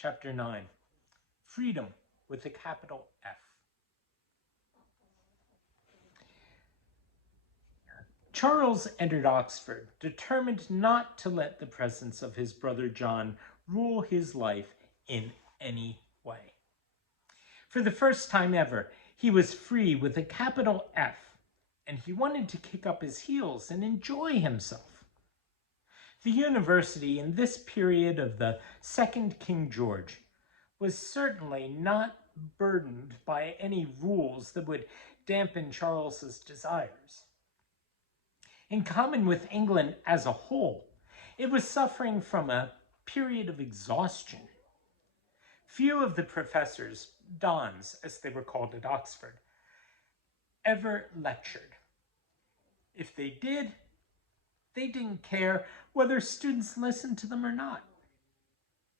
Chapter 9, Freedom with a capital F. Charles entered Oxford, determined not to let the presence of his brother John rule his life in any way. For the first time ever, he was free with a capital F, and he wanted to kick up his heels and enjoy himself. The university in this period of the Second King George was certainly not burdened by any rules that would dampen Charles's desires. In common with England as a whole, it was suffering from a period of exhaustion. Few of the professors, dons as they were called at Oxford, ever lectured. If they did, they didn't care whether students listened to them or not.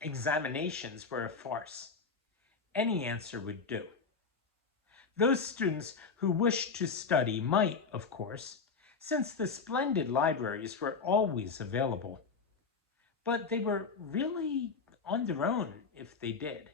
Examinations were a farce. Any answer would do. Those students who wished to study might, of course, since the splendid libraries were always available, but they were really on their own if they did.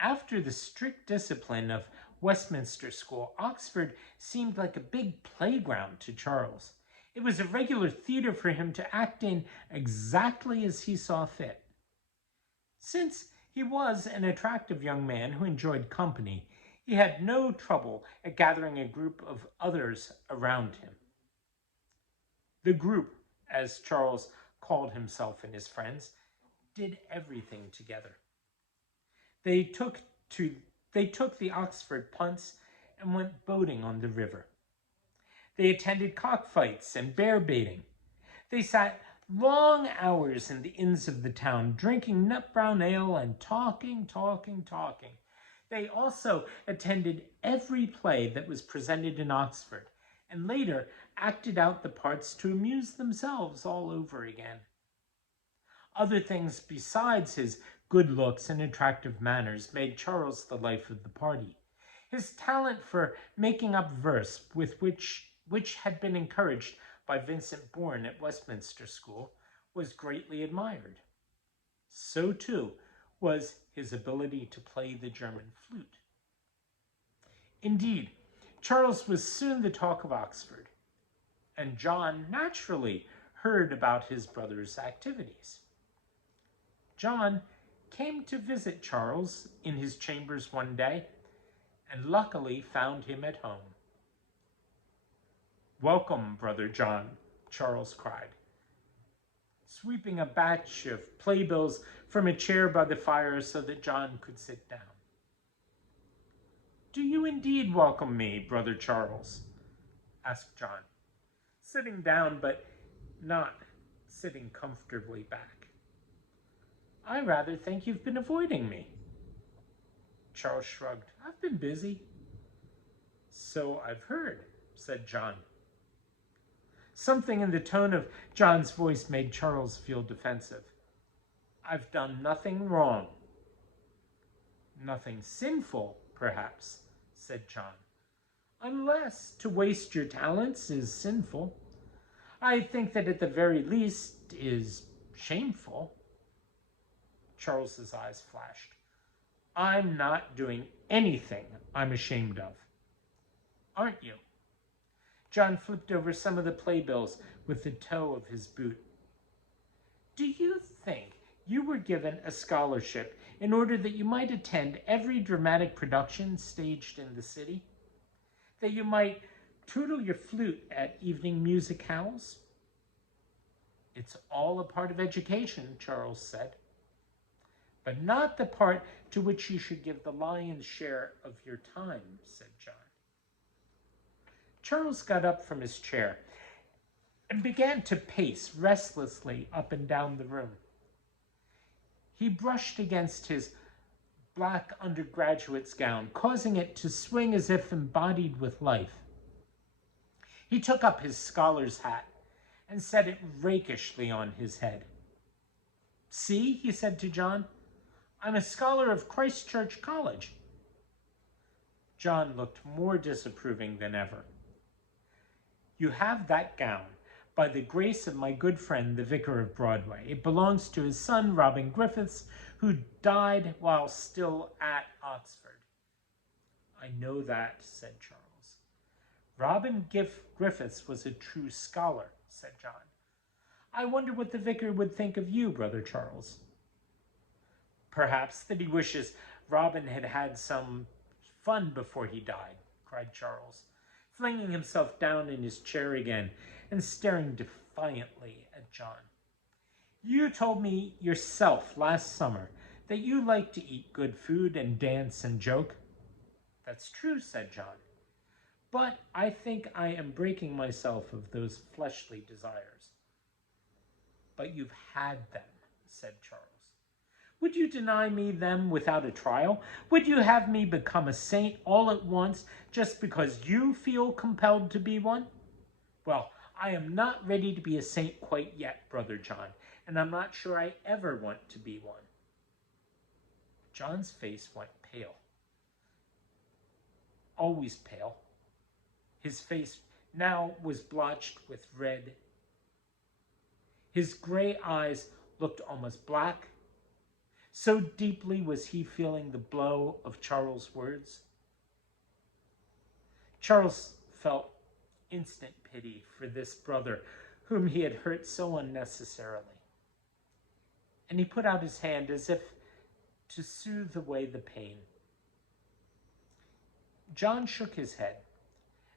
After the strict discipline of Westminster School, Oxford seemed like a big playground to Charles. It was a regular theater for him to act in exactly as he saw fit. Since he was an attractive young man who enjoyed company, he had no trouble at gathering a group of others around him. The group, as Charles called himself and his friends, did everything together. They took the Oxford punts and went boating on the river. They attended cockfights and bear baiting. They sat long hours in the inns of the town, drinking nut brown ale and talking. They also attended every play that was presented in Oxford, and later acted out the parts to amuse themselves all over again. Other things besides his good looks and attractive manners made Charles the life of the party. His talent for making up verse, which had been encouraged by Vincent Bourne at Westminster School, was greatly admired. So too was his ability to play the German flute. Indeed, Charles was soon the talk of Oxford, and John naturally heard about his brother's activities. John came to visit Charles in his chambers one day, and luckily found him at home. "Welcome, Brother John," Charles cried, sweeping a batch of playbills from a chair by the fire so that John could sit down. "Do you indeed welcome me, Brother Charles?" asked John, sitting down but not sitting comfortably back. "I rather think you've been avoiding me." Charles shrugged. "I've been busy." "So I've heard," said John. Something in the tone of John's voice made Charles feel defensive. "I've done nothing wrong." "Nothing sinful, perhaps," said John. "Unless to waste your talents is sinful. I think that at the very least is shameful." Charles's eyes flashed. "I'm not doing anything I'm ashamed of." "Aren't you?" John flipped over some of the playbills with the toe of his boot. "Do you think you were given a scholarship in order that you might attend every dramatic production staged in the city? That you might tootle your flute at evening musicales?" "It's all a part of education," Charles said. "But not the part to which you should give the lion's share of your time," said John. Charles got up from his chair and began to pace restlessly up and down the room. He brushed against his black undergraduate's gown, causing it to swing as if embodied with life. He took up his scholar's hat and set it rakishly on his head. "See," he said to John, "I'm a scholar of Christ Church College." John looked more disapproving than ever. "You have that gown by the grace of my good friend, the Vicar of Broadway. It belongs to his son, Robin Griffiths, who died while still at Oxford." "I know that," said Charles. "Robin Griffiths was a true scholar," said John. "I wonder what the vicar would think of you, Brother Charles." "Perhaps that he wishes Robin had had some fun before he died," cried Charles, flinging himself down in his chair again and staring defiantly at John. "You told me yourself last summer that you like to eat good food and dance and joke." "That's true," said John. "But I think I am breaking myself of those fleshly desires." "But you've had them," said Charles. "Would you deny me them without a trial? Would you have me become a saint all at once just because you feel compelled to be one? Well, I am not ready to be a saint quite yet, Brother John, and I'm not sure I ever want to be one." John's face went pale. Always pale. His face now was blotched with red. His gray eyes looked almost black. So deeply was he feeling the blow of Charles' words. Charles felt instant pity for this brother whom he had hurt so unnecessarily. And he put out his hand as if to soothe away the pain. John shook his head,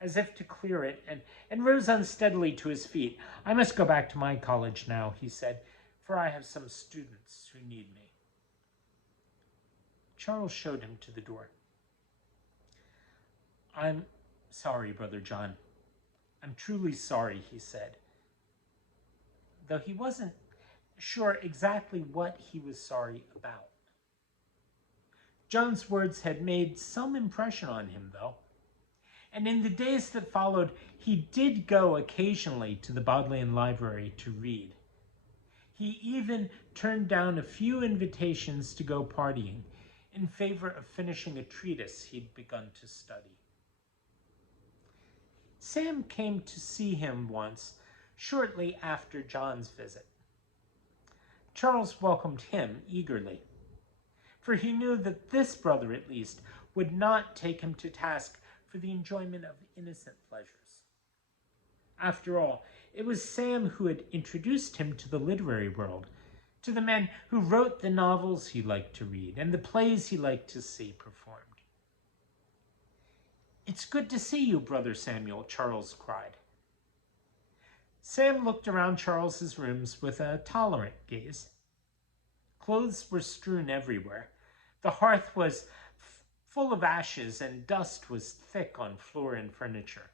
as if to clear it, and rose unsteadily to his feet. "I must go back to my college now," he said, "for I have some students who need me." Charles showed him to the door. "I'm sorry, Brother John. I'm truly sorry," he said, though he wasn't sure exactly what he was sorry about. John's words had made some impression on him, though, and in the days that followed, he did go occasionally to the Bodleian Library to read. He even turned down a few invitations to go partying in favor of finishing a treatise he'd begun to study. Sam came to see him once, shortly after John's visit. Charles welcomed him eagerly, for he knew that this brother, at least, would not take him to task for the enjoyment of innocent pleasures. After all, it was Sam who had introduced him to the literary world, to the men who wrote the novels he liked to read and the plays he liked to see performed. "It's good to see you, Brother Samuel," Charles cried. Sam looked around Charles's rooms with a tolerant gaze. Clothes were strewn everywhere. The hearth was full of ashes and dust was thick on floor and furniture.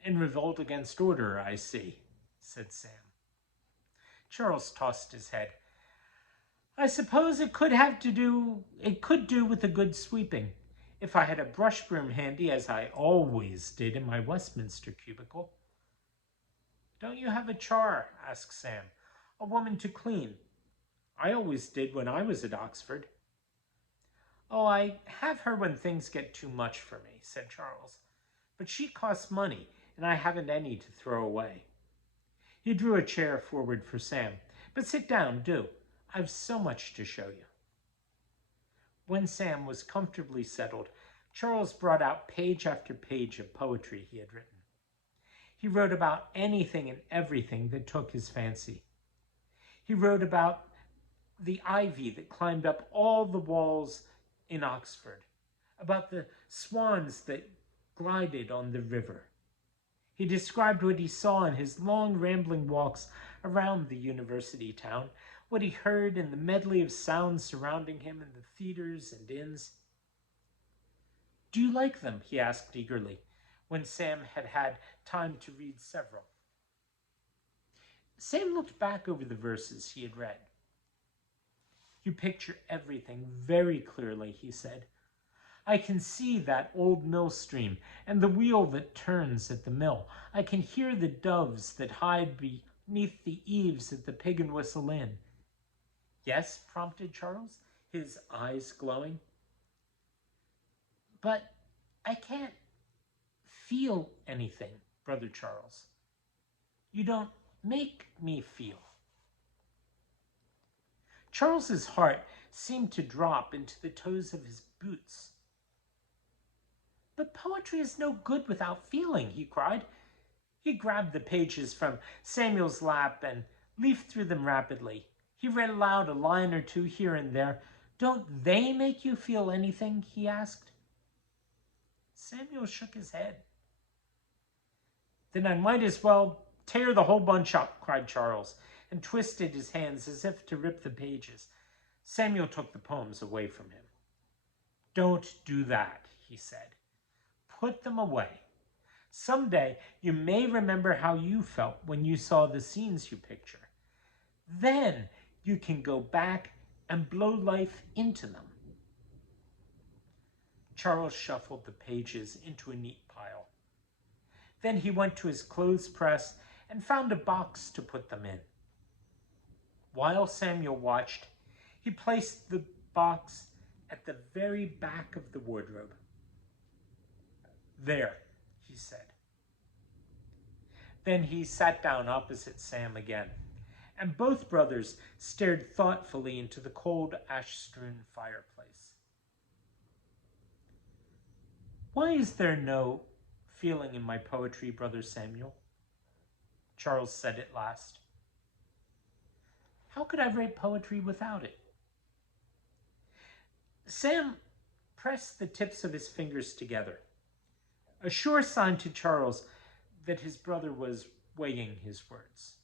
"In revolt against order, I see," said Sam. Charles tossed his head. "I suppose it could do with a good sweeping, if I had a brush broom handy, as I always did in my Westminster cubicle." "Don't you have a char?" asked Sam. "A woman to clean? I always did when I was at Oxford." "Oh, I have her when things get too much for me," said Charles. "But she costs money, and I haven't any to throw away." He drew a chair forward for Sam. "But sit down, do. I've so much to show you." When Sam was comfortably settled, Charles brought out page after page of poetry he had written. He wrote about anything and everything that took his fancy. He wrote about the ivy that climbed up all the walls in Oxford, about the swans that glided on the river. He described what he saw in his long rambling walks around the university town, what he heard in the medley of sounds surrounding him in the theaters and inns. "Do you like them?" he asked eagerly, when Sam had had time to read several. Sam looked back over the verses he had read. "You picture everything very clearly," he said. "I can see that old mill stream and the wheel that turns at the mill. I can hear the doves that hide beneath the eaves at the Pig and Whistle Inn." "Yes?" prompted Charles, his eyes glowing. "But I can't feel anything, Brother Charles." You don't make me feel. Charles's heart seemed to drop into the toes of his boots. But poetry is no good without feeling, he cried. He grabbed the pages from Samuel's lap and leafed through them rapidly. He read aloud a line or two here and there. Don't they make you feel anything? He asked. Samuel shook his head. Then I might as well tear the whole bunch up, cried Charles, and twisted his hands as if to rip the pages. Samuel took the poems away from him. Don't do that, he said. Put them away. Someday you may remember how you felt when you saw the scenes you picture. Then you can go back and blow life into them. Charles shuffled the pages into a neat pile. Then he went to his clothes press and found a box to put them in. While Samuel watched, he placed the box at the very back of the wardrobe. There, he said. Then he sat down opposite Sam again, and both brothers stared thoughtfully into the cold, ash-strewn fireplace. Why is there no feeling in my poetry, Brother Samuel? Charles said at last. How could I write poetry without it? Sam pressed the tips of his fingers together, a sure sign to Charles that his brother was weighing his words.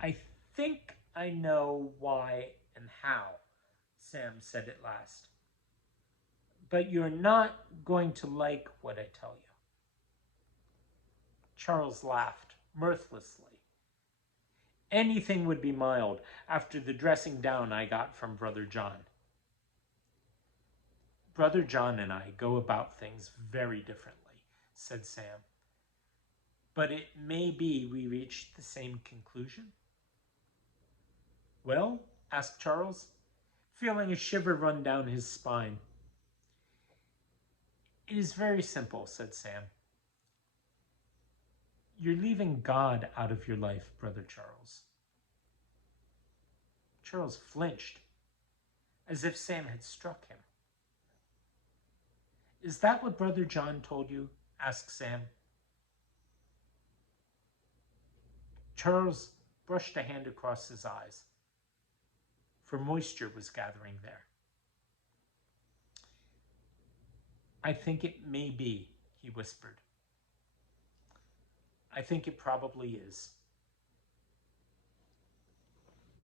I think I know why and how, Sam said at last. But you're not going to like what I tell you. Charles laughed mirthlessly. Anything would be mild after the dressing down I got from Brother John. Brother John and I go about things very differently, said Sam. But it may be we reached the same conclusion. Well, asked Charles, feeling a shiver run down his spine. It is very simple, said Sam. You're leaving God out of your life, Brother Charles. Charles flinched, as if Sam had struck him. Is that what Brother John told you? Asked Sam. Charles brushed a hand across his eyes, for moisture was gathering there. I think it may be, he whispered. I think it probably is.